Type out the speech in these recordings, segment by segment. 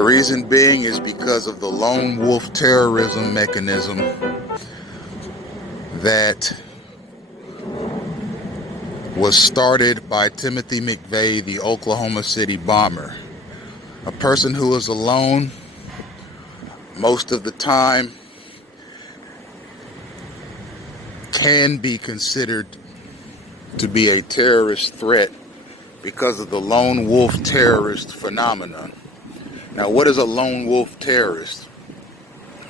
The reason being is because of the lone wolf terrorism mechanism that was started by Timothy McVeigh, the Oklahoma City bomber. A person who is alone most of the time can be considered to be a terrorist threat because of the lone wolf terrorist phenomenon. Now, what is a lone wolf terrorist?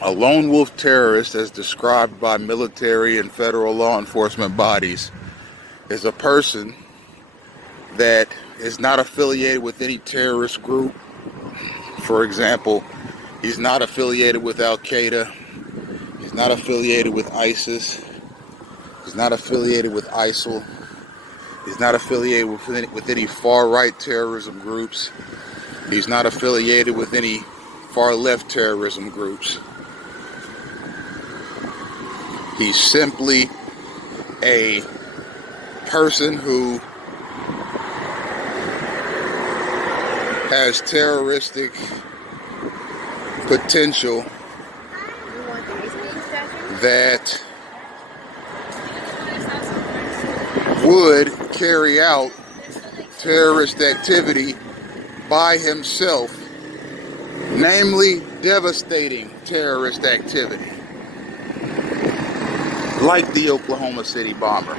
A lone wolf terrorist, as described by military and federal law enforcement bodies, is a person that is not affiliated with any terrorist group. For example, he's not affiliated with Al-Qaeda. He's not affiliated with ISIS. He's not affiliated with ISIL. He's not affiliated with any far-right terrorism groups. He's not affiliated with any far-left terrorism groups. He's simply a person who has terroristic potential that would carry out terrorist activity by himself, namely devastating terrorist activity, like the Oklahoma City bomber.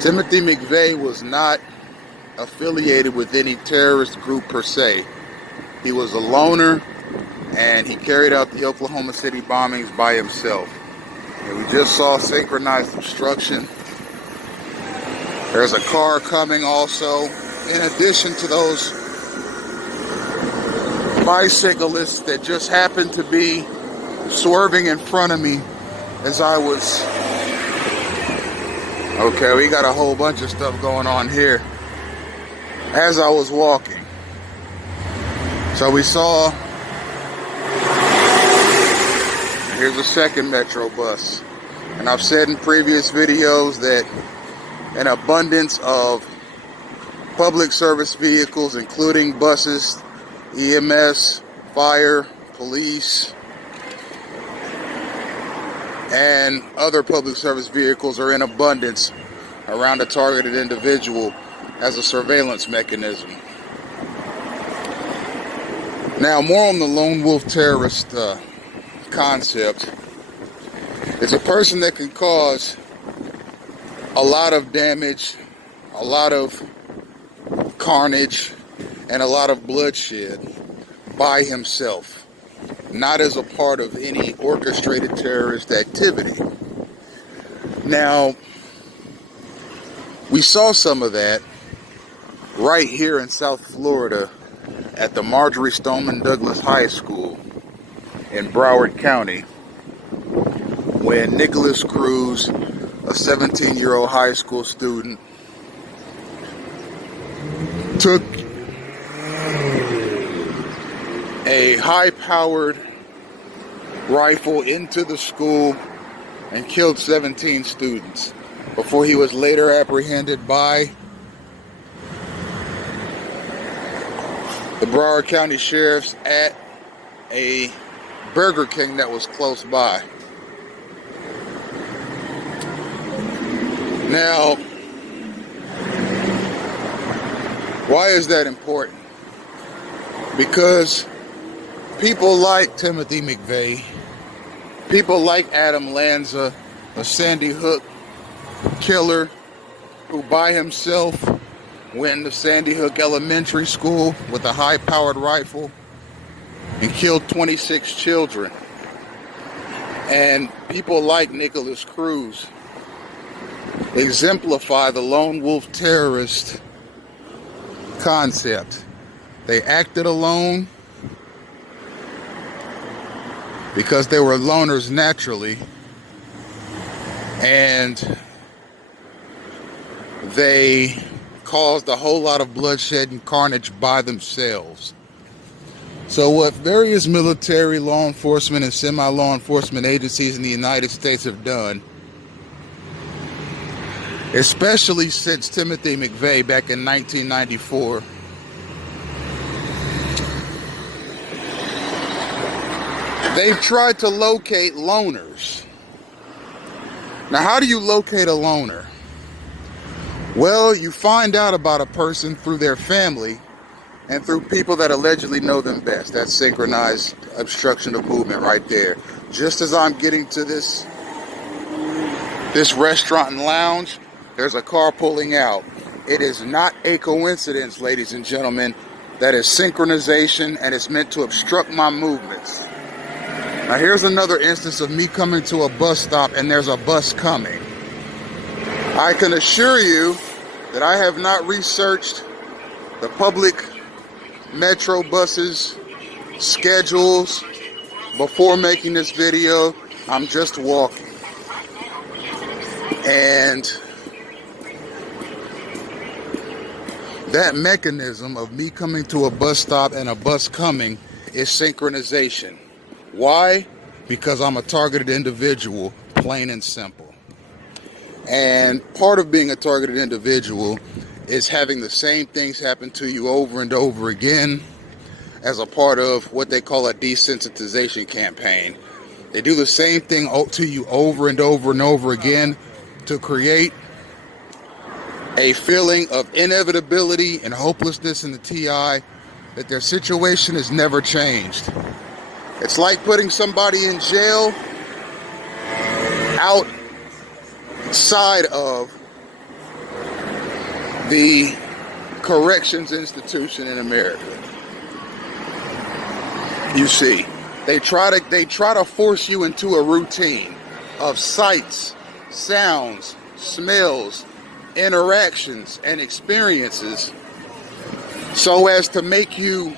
Timothy McVeigh was not affiliated with any terrorist group per se. He was a loner, and he carried out the Oklahoma City bombings by himself. And we just saw synchronized obstruction. There's a car coming also, in addition to those bicyclists that just happened to be swerving in front of me as I was... Okay, we got a whole bunch of stuff going on here as I was walking. So we saw, here's a second Metro bus. And I've said in previous videos that an abundance of public service vehicles, including buses, EMS, fire, police, and other public service vehicles are in abundance around a targeted individual as a surveillance mechanism. Now, more on the lone wolf terrorist concept. It's a person that can cause a lot of damage, a lot of carnage, and a lot of bloodshed by himself, not as a part of any orchestrated terrorist activity. Now, we saw some of that right here in South Florida at the Marjorie Stoneman Douglas High School in Broward County, when Nicholas Cruz, a 17-year-old high school student, took a high-powered rifle into the school and killed 17 students before he was later apprehended by the Broward County Sheriffs at a Burger King that was close by. Now, why is that important? Because people like Timothy McVeigh, people like Adam Lanza, a Sandy Hook killer who by himself went to Sandy Hook Elementary School with a high-powered rifle and killed 26 children. And people like Nicholas Cruz exemplify the lone wolf terrorist concept. They acted alone because they were loners naturally, and they caused a whole lot of bloodshed and carnage by themselves. So what various military, law enforcement, and semi-law enforcement agencies in the United States have done, especially since Timothy McVeigh back in 1994, They've tried to locate loners. Now, how do you locate a loner? Well, you find out about a person through their family and through people that allegedly know them best. That's synchronized obstruction of movement right there. Just as I'm getting to this restaurant and lounge, there's a car pulling out. It is not a coincidence, ladies and gentlemen. That is synchronization, and it's meant to obstruct my movements. Now here's another instance of me coming to a bus stop and there's a bus coming. I can assure you that I have not researched the public metro buses schedules before making this video. I'm just walking. And that mechanism of me coming to a bus stop and a bus coming is synchronization. Why? Because I'm a targeted individual, plain and simple. And part of being a targeted individual is having the same things happen to you over and over again as a part of what they call a desensitization campaign. They do the same thing to you over and over and over again to create a feeling of inevitability and hopelessness in the TI that their situation has never changed. It's like putting somebody in jail outside of the corrections institution in America. You see, they try to force you into a routine of sights, sounds, smells, interactions, and experiences so as to make you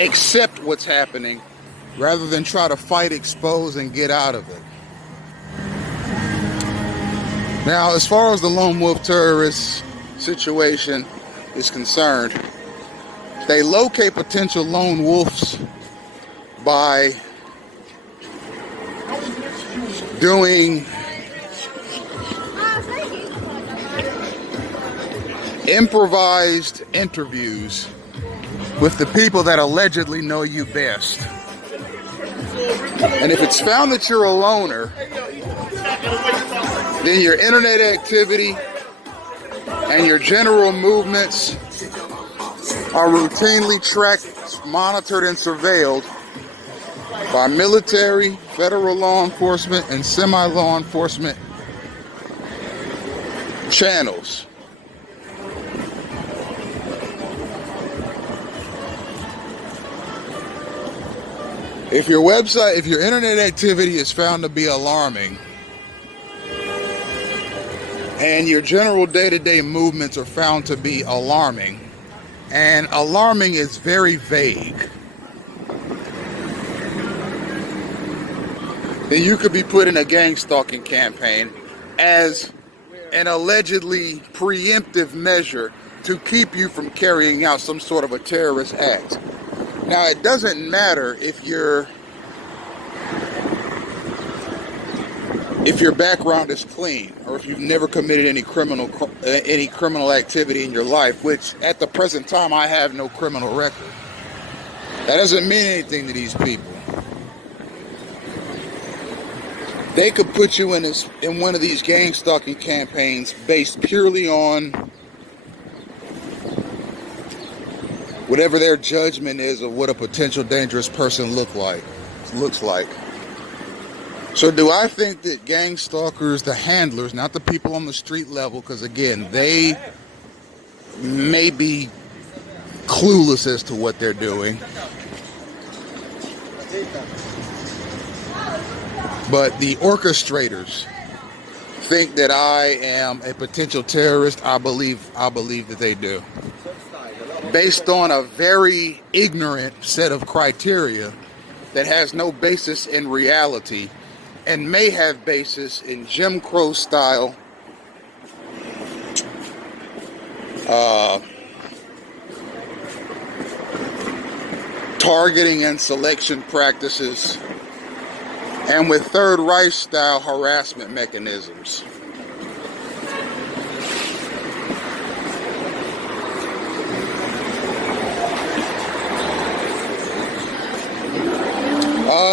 accept what's happening rather than try to fight, expose, and get out of it. Now, as far as the lone wolf terrorist situation is concerned, they locate potential lone wolves by doing improvised interviews with the people that allegedly know you best. And if it's found that you're a loner, then your internet activity and your general movements are routinely tracked, monitored, and surveilled by military, federal law enforcement, and semi-law enforcement channels. If your internet activity is found to be alarming, and your general day-to-day movements are found to be alarming, and alarming is very vague, then you could be put in a gang-stalking campaign as an allegedly preemptive measure to keep you from carrying out some sort of a terrorist act. Now, it doesn't matter if your background is clean, or if you've never committed any criminal activity in your life, which at the present time I have no criminal record. That doesn't mean anything to these people. They could put you in one of these gang stalking campaigns based purely on whatever their judgment is of what a potential dangerous person looks like. So do I think that gang stalkers, the handlers, not the people on the street level, because again, they may be clueless as to what they're doing, but the orchestrators think that I am a potential terrorist? I believe that they do. Based on a very ignorant set of criteria that has no basis in reality and may have basis in Jim Crow style targeting and selection practices, and with Third Reich style harassment mechanisms.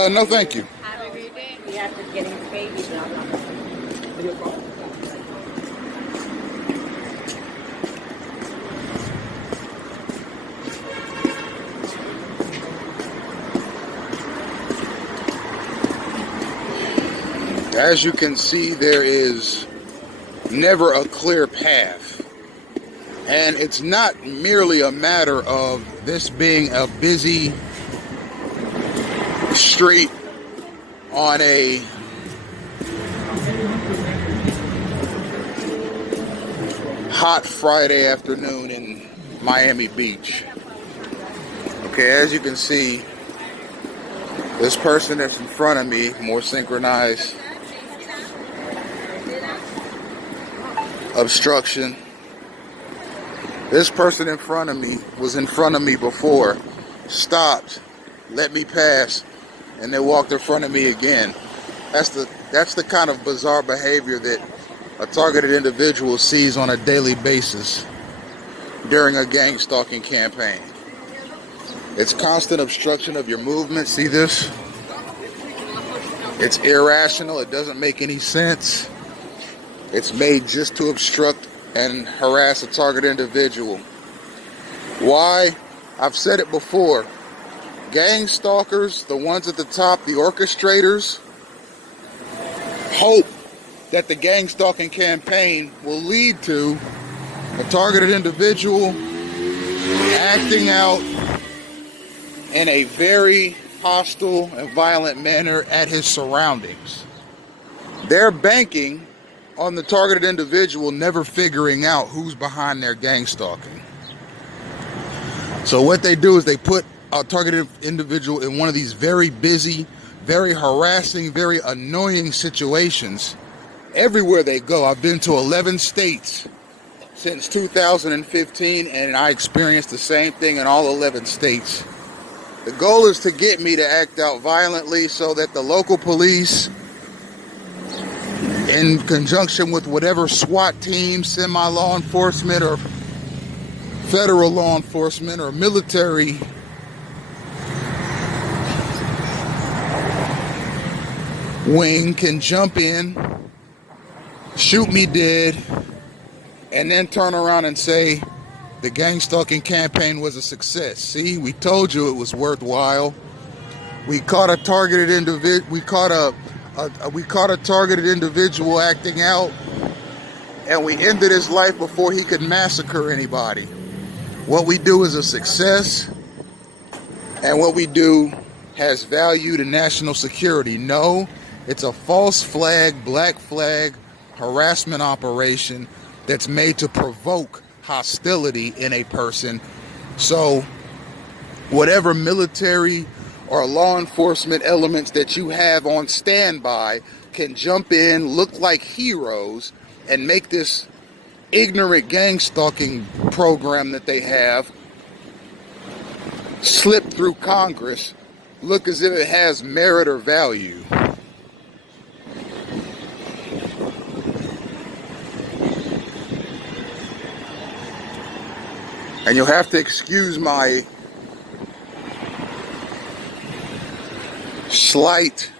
No, thank you. Have a great day. We have to get in space. As you can see, there is never a clear path. And it's not merely a matter of this being a busy street on a hot Friday afternoon in Miami Beach. Okay, as you can see, this person that's in front of me, more synchronized obstruction. This person in front of me was in front of me before, stopped, let me pass, and they walked in front of me again. That's the kind of bizarre behavior that a targeted individual sees on a daily basis during a gang stalking campaign. It's constant obstruction of your movement. See this? It's irrational. It doesn't make any sense. It's made just to obstruct and harass a targeted individual. Why? I've said it before. Gang stalkers, the ones at the top, the orchestrators, hope that the gang stalking campaign will lead to a targeted individual acting out in a very hostile and violent manner at his surroundings. They're banking on the targeted individual never figuring out who's behind their gang stalking. So what they do is they put a targeted individual in one of these very busy, very harassing, very annoying situations everywhere they go. I've been to 11 states since 2015, and I experienced the same thing in all 11 states. The goal is to get me to act out violently so that the local police, in conjunction with whatever SWAT team, semi-law enforcement, or federal law enforcement, or military wing, can jump in, shoot me dead, and then turn around and say the gang stalking campaign was a success. See, we told you it was worthwhile. We caught a targeted individual. We caught a targeted individual acting out, and we ended his life before he could massacre anybody. What we do is a success, and what we do has value to national security. No, it's a false flag, black flag harassment operation that's made to provoke hostility in a person. So whatever military or law enforcement elements that you have on standby can jump in, look like heroes, and make this ignorant gang stalking program that they have slip through Congress look as if it has merit or value. And you'll have to excuse my slight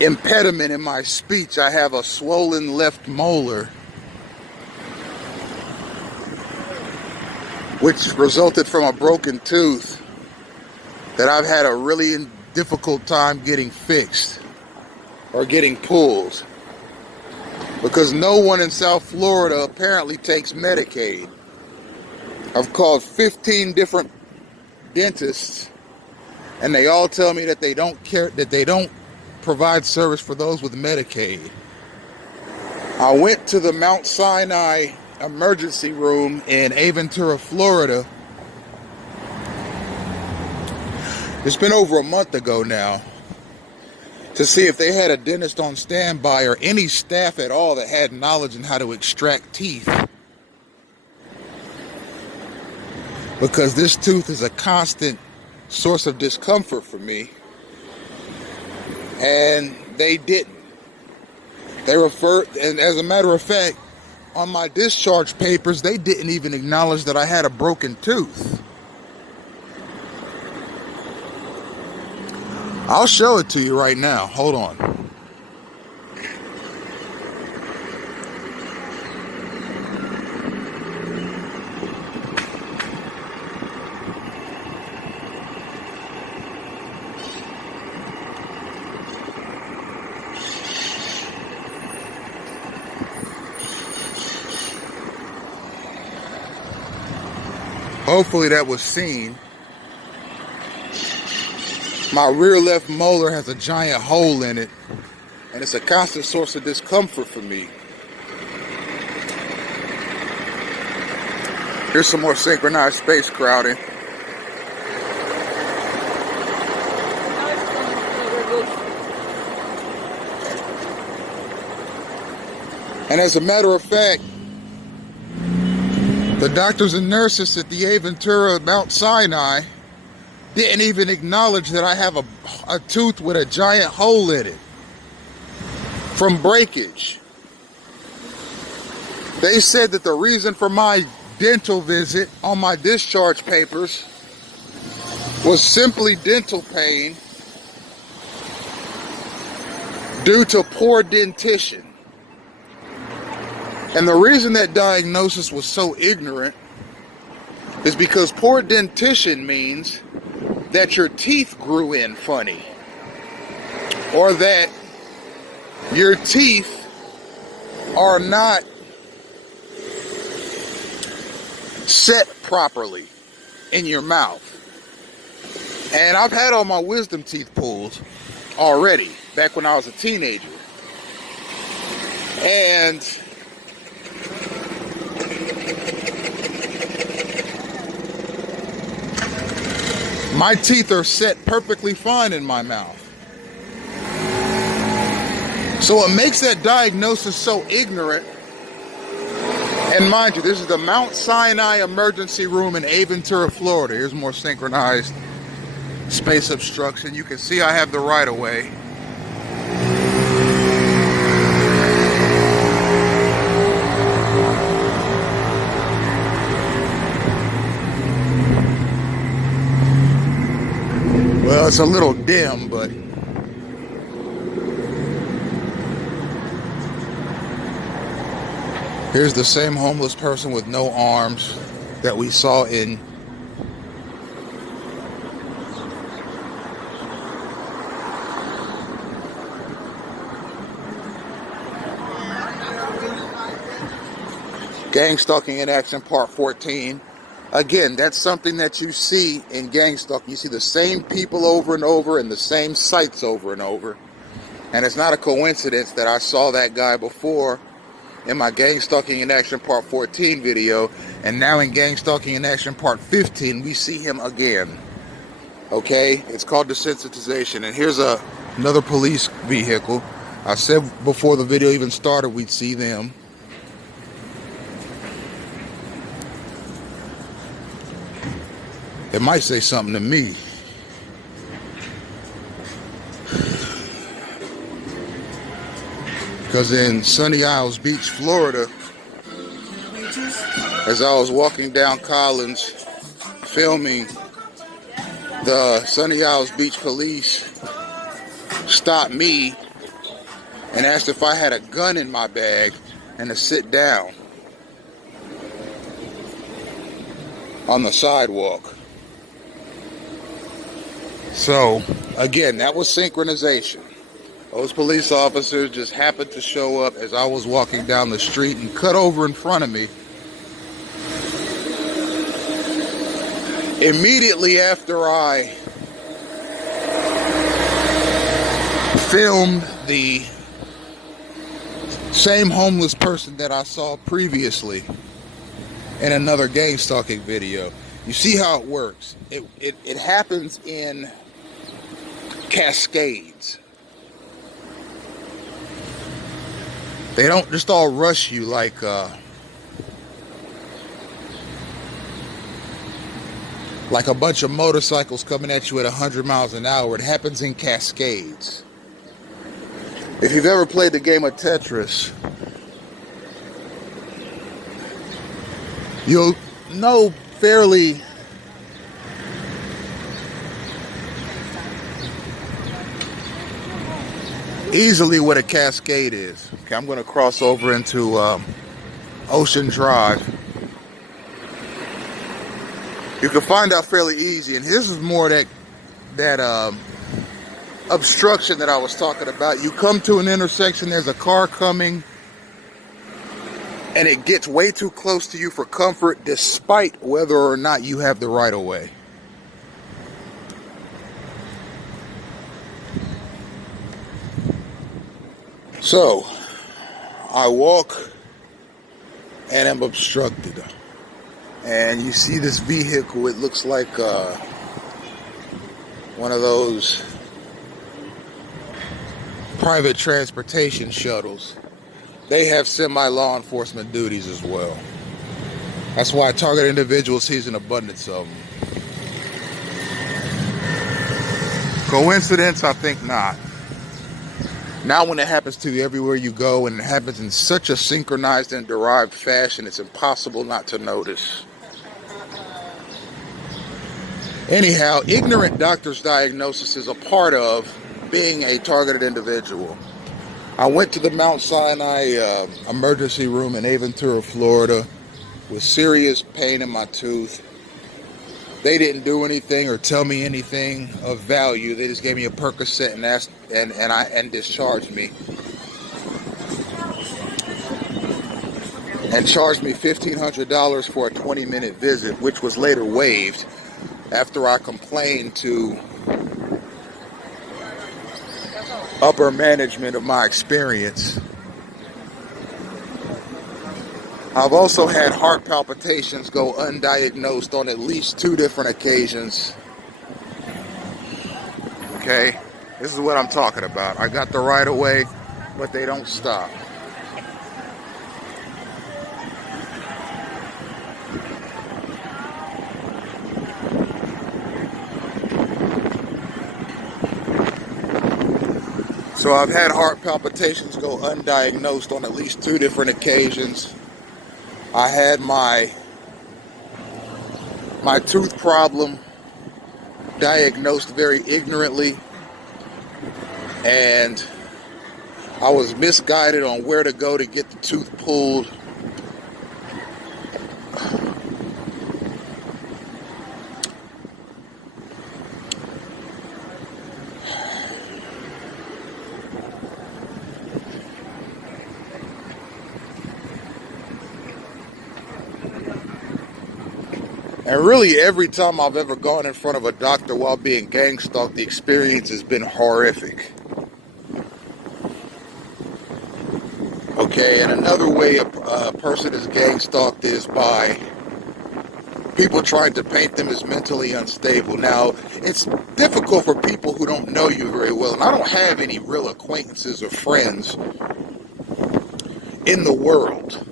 impediment in my speech. I have a swollen left molar, which resulted from a broken tooth that I've had a really difficult time getting fixed or getting pulled, because no one in South Florida apparently takes Medicaid. I've called 15 different dentists, and they all tell me that they don't care, that they don't provide service for those with Medicaid. I went to the Mount Sinai emergency room in Aventura, Florida. It's been over a month ago now, to see if they had a dentist on standby or any staff at all that had knowledge in how to extract teeth. Because this tooth is a constant source of discomfort for me. And they didn't. They referred, and as a matter of fact, on my discharge papers, they didn't even acknowledge that I had a broken tooth. I'll show it to you right now. Hold on. Hopefully that was seen. My rear left molar has a giant hole in it, and it's a constant source of discomfort for me. Here's some more synchronized space crowding. And as a matter of fact, the doctors and nurses at the Aventura Mount Sinai didn't even acknowledge that I have a tooth with a giant hole in it from breakage. They said that the reason for my dental visit on my discharge papers was simply dental pain due to poor dentition. And the reason that diagnosis was so ignorant is because poor dentition means that your teeth grew in funny, or that your teeth are not set properly in your mouth. And I've had all my wisdom teeth pulled already, back when I was a teenager. And my teeth are set perfectly fine in my mouth. So what makes that diagnosis so ignorant, and mind you, this is the Mount Sinai Emergency Room in Aventura, Florida. Here's more synchronized space obstruction. You can see I have the right of way. Well, it's a little dim, but here's the same homeless person with no arms that we saw in Gang-stalking in Action Part 14. Again, that's something that you see in gang-stalking. You see the same people over and over and the same sites over and over. And it's not a coincidence that I saw that guy before in my Gang-stalking in Action Part 14 video, and now in Gang-stalking in Action Part 15, we see him again. Okay? It's called desensitization. And here's another police vehicle. I said before the video even started we'd see them. It might say something to me. Because in Sunny Isles Beach, Florida, as I was walking down Collins filming, the Sunny Isles Beach police stopped me and asked if I had a gun in my bag and to sit down on the sidewalk. So, again, that was synchronization. Those police officers just happened to show up as I was walking down the street and cut over in front of me. Immediately after I filmed the same homeless person that I saw previously in another gang-stalking video. You see how it works. It happens in cascades. They don't just all rush you like a bunch of motorcycles coming at you at 100 miles an hour. It happens in cascades. If you've ever played the game of Tetris, you'll know fairly easily what a cascade is. Okay, I'm going to cross over into Ocean Drive. You can find out fairly easy, and this is more that obstruction that I was talking about. You come to an intersection, there's a car coming, and it gets way too close to you for comfort, despite whether or not you have the right of way. So, I walk and am obstructed. And you see this vehicle, it looks like one of those private transportation shuttles. They have semi-law enforcement duties as well. That's why target individuals sees an abundance of them. Coincidence? I think not. Now when it happens to you everywhere you go, and it happens in such a synchronized and derived fashion, it's impossible not to notice. Anyhow, ignorant doctor's diagnosis is a part of being a targeted individual. I went to the Mount Sinai emergency room in Aventura, Florida, with serious pain in my tooth. They didn't do anything or tell me anything of value. They just gave me a Percocet and discharged me. And charged me $1,500 for a 20-minute visit, which was later waived after I complained to upper management of my experience. I've also had heart palpitations go undiagnosed on at least 2 different occasions. Okay, this is what I'm talking about. I got the right of way, but they don't stop. So I've had heart palpitations go undiagnosed on at least 2 different occasions. I had my tooth problem diagnosed very ignorantly, and I was misguided on where to go to get the tooth pulled. And really, every time I've ever gone in front of a doctor while being gang stalked, the experience has been horrific. Okay, and another way a person is gang stalked is by people trying to paint them as mentally unstable. Now, it's difficult for people who don't know you very well, and I don't have any real acquaintances or friends in the world.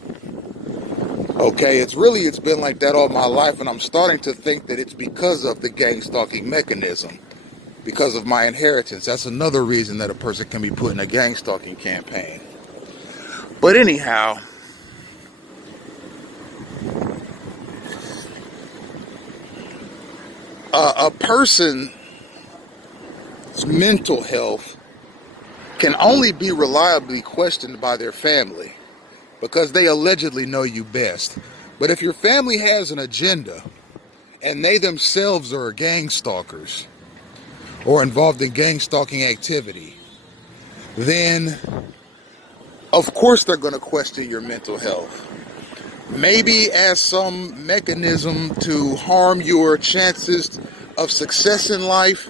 Okay, it's been like that all my life, and I'm starting to think that it's because of the gang stalking mechanism, because of my inheritance. That's another reason that a person can be put in a gang stalking campaign. But anyhow, a person's mental health can only be reliably questioned by their family, because they allegedly know you best. But if your family has an agenda and they themselves are gang stalkers or involved in gang stalking activity, then of course they're going to question your mental health. Maybe as some mechanism to harm your chances of success in life,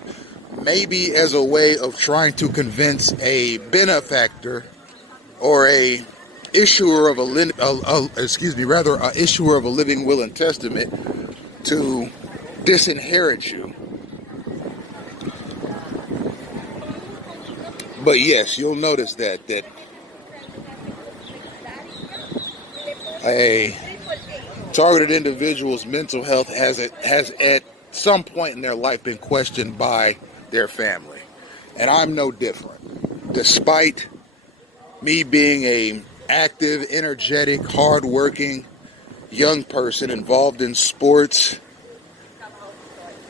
maybe as a way of trying to convince a benefactor or a issuer of a issuer of a living will and testament to disinherit you. But yes, you'll notice that a targeted individual's mental health has at some point in their life been questioned by their family, and I'm no different. Despite me being a active, energetic, hardworking young person involved in sports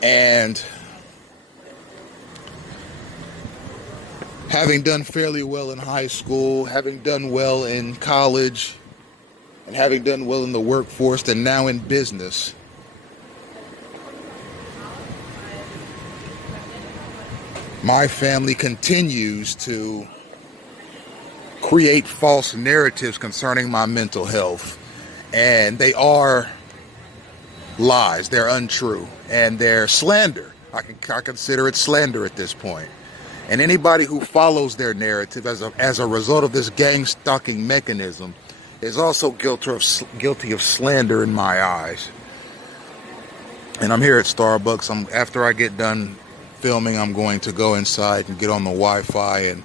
and having done fairly well in high school, having done well in college, and having done well in the workforce, and now in business, my family continues to create false narratives concerning my mental health. And they are lies, they're untrue, and they're slander. I consider it slander at this point. And anybody who follows their narrative as a result of this gang-stalking mechanism is also guilty of slander in my eyes. And I'm here at Starbucks. After I get done filming, I'm going to go inside and get on the Wi-Fi and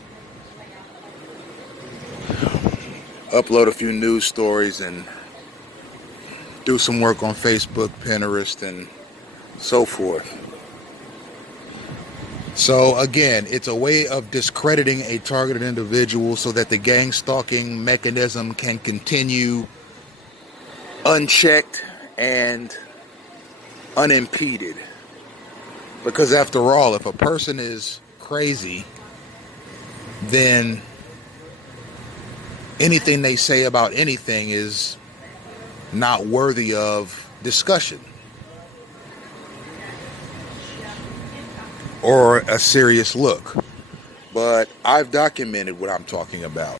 upload a few news stories and do some work on Facebook, Pinterest, and so forth. So again, it's a way of discrediting a targeted individual so that the gang stalking mechanism can continue unchecked and unimpeded. Because after all, if a person is crazy, then anything they say about anything is not worthy of discussion or a serious look. But I've documented what I'm talking about.